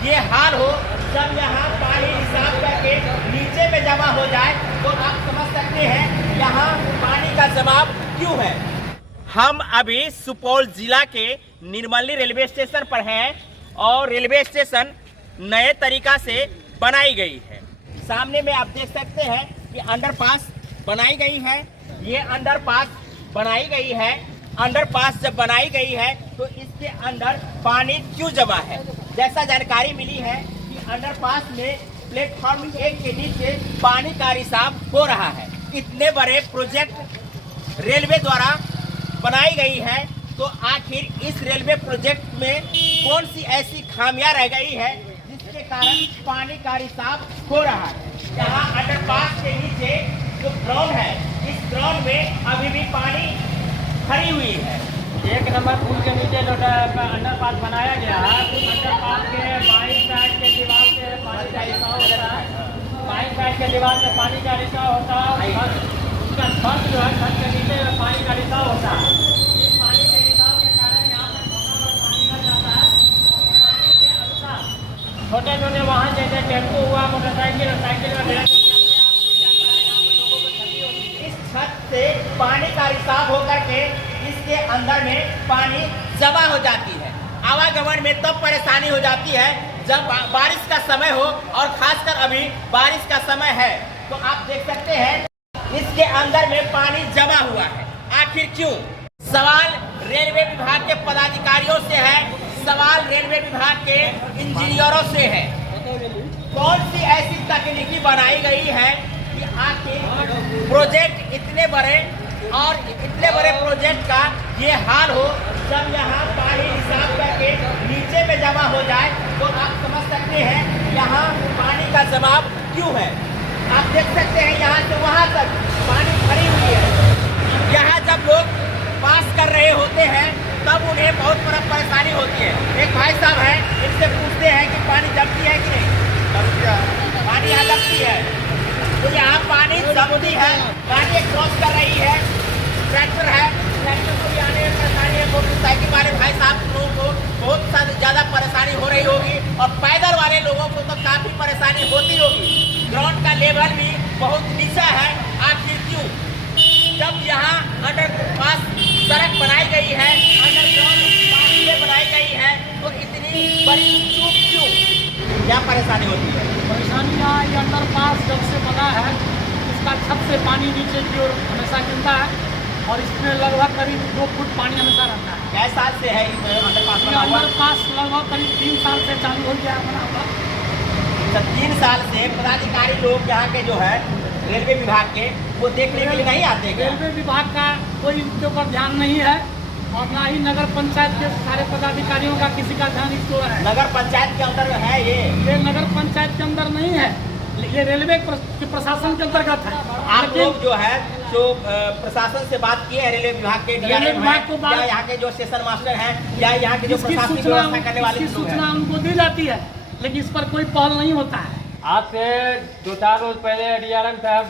ये हाल हो, जब यहाँ पानी रिसाव करके नीचे में जमा हो जाए तो आप समझ सकते हैं यहाँ पानी का जमाव क्यों है। हम अभी सुपौल जिला के निर्मली रेलवे स्टेशन पर हैं और रेलवे स्टेशन नए तरीका से बनाई गई है। सामने में आप देख सकते हैं कि अंडरपास बनाई गई है। ये अंडरपास बनाई गई है। अंडरपास जब बनाई गई है तो इसके अंदर पानी क्यों जमा है। जैसा जानकारी मिली है कि अंडरपास में प्लेटफॉर्म 1 के नीचे पानी का रिसाव हो रहा है। इतने बड़े प्रोजेक्ट रेलवे द्वारा बनाई गई है तो आखिर इस रेलवे प्रोजेक्ट में कौन सी ऐसी खामियां रह गई है जिसके कारण पानी का रिसाव हो रहा है। यहाँ अंडरपास के नीचे जो ग्राउंड है, इस ग्राउंड में अभी भी पानी भरी हुई है। 1 नंबर पुल के नीचे जो अंडरपास बनाया गया है, अंडरपास के बाईं साइड के दीवार से पानी का रिसाव होता है। बाईं साइड के दीवार से पानी का रिसाव होता है। उसका छत जो है, छत के नीचे पानी का रिसाव होता है। इस पानी के रिसाव के कारण यहाँ पर पानी भर जाता है। पानी के अनुसार छोटे छोटे वाहन जैसे टेम्पो हुआ, मोटरसाइकिल और साइकिल वगैरह इस छत से पानी का रिसाव होकर के इसके अंदर में पानी जमा हो जाती है। आवागमन में तब परेशानी हो जाती है जब बारिश का समय हो, और खासकर अभी बारिश का समय है तो आप देख सकते हैं इसके अंदर में पानी जमा हुआ है। आखिर क्यों? सवाल रेलवे विभाग के पदाधिकारियों से है, सवाल रेलवे विभाग के इंजीनियरों से है। कौन सी ऐसी तकनीकी बनाई गई है कि आखिर प्रोजेक्ट इतने बड़े प्रोजेक्ट का ये हाल हो, जब यहाँ पानी रिसाव करके नीचे में जमा हो जाए तो आप समझ सकते हैं यहाँ पानी का जमाव क्यों है। आप देख सकते हैं यहाँ से वहाँ तक पानी भरी हुई है। यहाँ जब लोग पास कर रहे होते हैं तब उन्हें बहुत बड़ा परेशानी होती है। एक भाई साहब हैं, इनसे पूछते हैं कि पानी जमती है कि नहीं। पानी यहाँ जमती है तो यहाँ पानी जमती है। गाड़ी क्रॉस कर रही है, ट्रैक्टर है, ट्रैक्टर को भी आने में परेशानी है। मोटरसाइकिल वाले भाई साहब लोगों को बहुत ज़्यादा परेशानी हो रही होगी और पैदल वाले लोगों को तो काफ़ी परेशानी होती होगी। ग्राउंड का लेवल भी बहुत नीचा है। आखिर क्यों? जब यहाँ अंडरपास सड़क बनाई गई है, अंडरग्राउंड पानी बनाई गई है तो इतनी बड़ी चूक क्यों? क्या परेशानी होती है? परेशानी यहाँ ये अंडरपास जब से बना है, इसका छत से पानी नीचे की ओर हमेशा गिरता है और इसमें लगभग करीब 2 फुट पानी हमेशा रहता है। कै साल से है अंडरपास बना हुआ? अंडरपास लगभग करीब 3 साल से चालू हो गया बना हुआ। 3 साल से पदाधिकारी लोग यहाँ के जो है रेलवे विभाग के वो देखने के लिए नहीं आते क्या? रेलवे विभाग का कोई इनके ऊपर ध्यान नहीं है और ना ही नगर पंचायत के सारे पदाधिकारियों का किसी का ध्यान इस ओर है। नगर पंचायत के अंदर है ये नगर पंचायत के अंदर नहीं है, ये रेलवे के प्रशासन के अंतर्गत है। आप लोग जो है जो प्रशासन से बात किए हैं, रेलवे विभाग के डीआरएम हैं या यहाँ के जो स्टेशन मास्टर हैं या यहाँ के जो प्रशासनिक व्यवस्था करने वाले लोग हैं, सूचना उनको दी जाती है लेकिन इस पर कोई पहल नहीं होता है। आज से 2-4 रोज पहले डीआरएम साहब,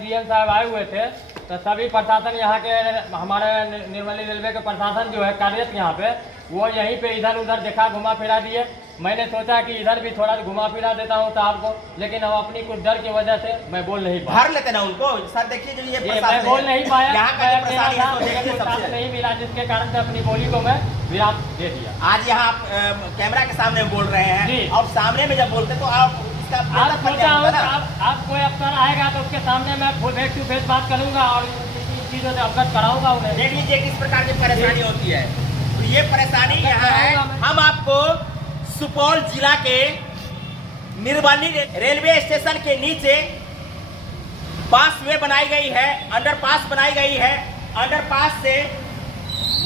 जीएम साहब आए हुए थे तो सभी प्रशासन यहाँ के हमारे निर्मली रेलवे के प्रशासन जो है कार्यरत यहाँ पे, वो यहीं पे इधर उधर देखा, घुमा फिरा दिए। मैंने सोचा कि इधर भी थोड़ा घुमा फिरा देता हूँ साहब को, लेकिन हम अपनी कुछ डर की वजह से मैं बोल नहीं पाया। भर लेते ना उनको सर, देखिए जो ये मैं बोल नहीं पाया, यहाँ का नहीं मिला, जिसके कारण से अपनी बोली को मैं विराम दे दिया। आज यहाँ आप कैमरा के सामने बोल रहे हैं और सामने में जब बोलते तो आप आप कोई अफसर आएगा तो उसके सामने मैं फेस टू फेस बात करूंगा और चीजों से अवगत कराऊंगा उन्हें। देख लीजिए किस प्रकार की परेशानी होती है। तो ये परेशानी यहाँ है। हम आपको सुपौल जिला के निर्मली रेलवे स्टेशन के नीचे पास वे बनाई गई है, अंडरपास बनाई गई है। अंडरपास से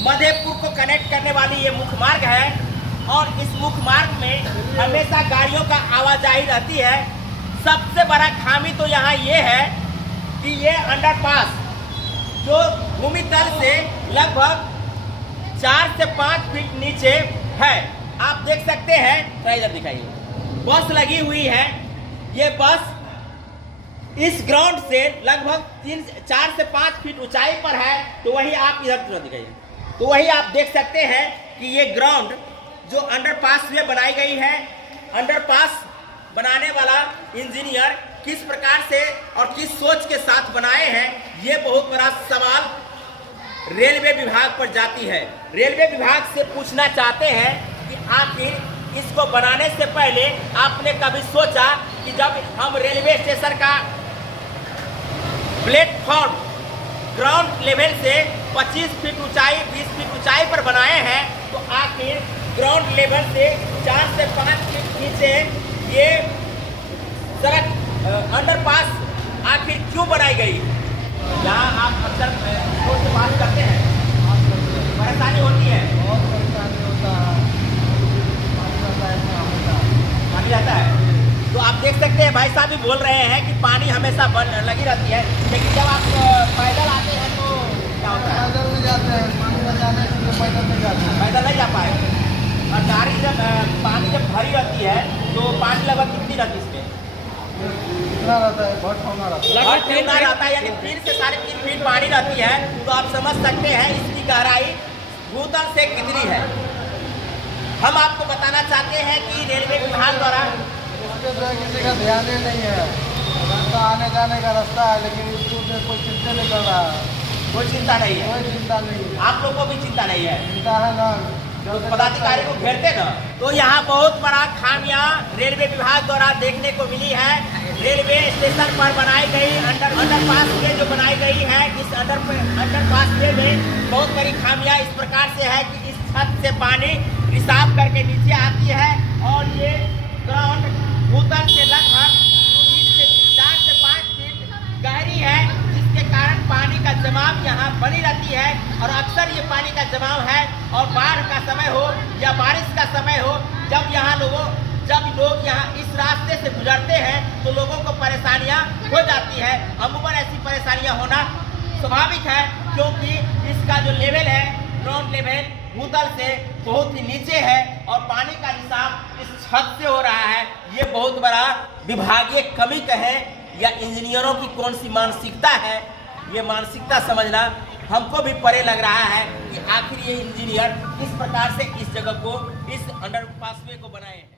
मधेपुर को कनेक्ट करने वाली ये मुख्य मार्ग है और इस मुख्य मार्ग में हमेशा गाड़ियों का आवाजाही रहती है। सबसे बड़ा खामी तो यहाँ ये है कि ये अंडरपास जो भूमि तल से लगभग 4 से 5 फीट नीचे है। आप देख सकते हैं, तो इधर दिखाइए, बस लगी हुई है। ये बस इस ग्राउंड से लगभग 4 से 5 फीट ऊंचाई पर है। तो वही आप इधर दिखाइए, तो वही आप देख सकते हैं कि ये ग्राउंड जो अंडरपास में बनाई गई है अंडरपास बनाने वाला इंजीनियर किस प्रकार से और किस सोच के साथ बनाए हैं, ये बहुत बड़ा सवाल रेलवे विभाग पर जाती है। रेलवे विभाग से पूछना चाहते हैं कि आखिर इसको बनाने से पहले आपने कभी सोचा कि जब हम रेलवे स्टेशन का प्लेटफॉर्म ग्राउंड लेवल से 25 फीट ऊंचाई 20 फीट ऊंचाई पर बनाए हैं, तो आखिर ग्राउंड लेवल से 4 से 5 फीट नीचे ये सड़क अंडरपास आखिर क्यों बनाई गई? यहाँ आप अक्सर रोड से पास करते हैं, परेशानी होती है, बहुत परेशानी होता है, पानी जाता है। तो आप देख सकते हैं भाई साहब भी बोल रहे हैं कि पानी हमेशा लगी रहती है, लेकिन जब आप पैदल आते हैं तो क्या होता है? पैदल नहीं जाते हैं, पानी में जाने के लिए पैदल नहीं जाते हैं। पैदल नहीं जा पाए। और गाड़ी जब पानी जब भरी रहती है तो पानी लगभग कितनी रहती है इसमें? कितना रहता है? बहुत होना रहता है। और कितना रहता है, यानी 3 से 3.5 फीट पानी रहती है। तो आप समझ सकते हैं इसकी गहराई भूतल से कितनी है। हम आपको बताना चाहते हैं कि रेलवे विभाग द्वारा इसके जो है किसी का ध्यान ही नहीं है। रास्ता आने जाने का रास्ता है, लेकिन इसको से कोई चिंता नहीं कर रहा है। कोई चिंता नहीं है। कोई चिंता नहीं है। आप लोग को भी चिंता नहीं है। चिंता है ना, तो पदाधिकारी को घेरते ना। तो यहाँ बहुत बड़ा खामियां रेलवे विभाग द्वारा देखने को मिली है। रेलवे स्टेशन पर बनाई गई अंडरपास वे जो बनाई गई है, इस अंडरपास वे में बहुत बड़ी खामियां इस प्रकार से है कि इस छत से पानी रिसाव करके नीचे आती है और ये ग्राउंड भूतल से लगभग 4 से 5 फीट गहरी है, जिसके कारण पानी का जमाव यहाँ बनी रहती है। और अक्सर ये पानी का जमाव है और बाढ़ का समय हो या बारिश का समय हो, जब लोग यहाँ इस रास्ते से गुजरते हैं तो लोगों को परेशानियाँ हो जाती है। अमूमन ऐसी परेशानियाँ होना स्वाभाविक है, क्योंकि इसका जो लेवल है ग्राउंड लेवल भूतल से बहुत ही नीचे है और पानी का रिसाव इस छत से हो रहा है। ये बहुत बड़ा विभागीय कमी कहे या इंजीनियरों की कौन सी मानसिकता है, ये मानसिकता समझना हमको भी परे लग रहा है कि आखिर ये इंजीनियर किस प्रकार से इस जगह को, इस अंडरपासवे को बनाए हैं।